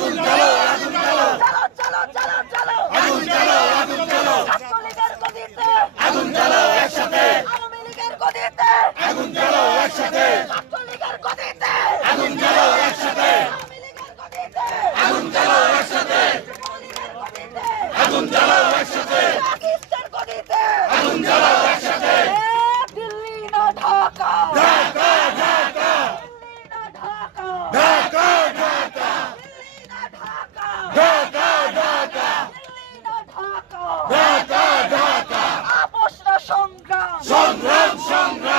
আগুন জ্বালো আগুন জ্বালো চলো চলো চলো চলো আগুন জ্বালো আগুন জ্বালো ছাত্রলীগের গদিতে আগুন জ্বালো একসাথে আওয়ামী লীগের গদিতে আগুন জ্বালো একসাথে ছাত্রলীগের গদিতে আগুন জ্বালো একসাথে আওয়ামী লীগের গদিতে আগুন জ্বালো একসাথে যুবলীগের গদিতে আগুন জ্বালো একসাথে পাকিস্তান গদিতে আগুন জ্বালো একসাথে দিল্লি না ঢাকা ঢাকা ঢাকা দিল্লি না ঢাকা ঢাকা ঢাকা দিল্লি না ঢাকা ঢাকা ঢাকা দিল্লি না ঢাকা ঢাকা ঢাকা আপোষ না সংগ্রাম সংগ্রাম সংগ্রাম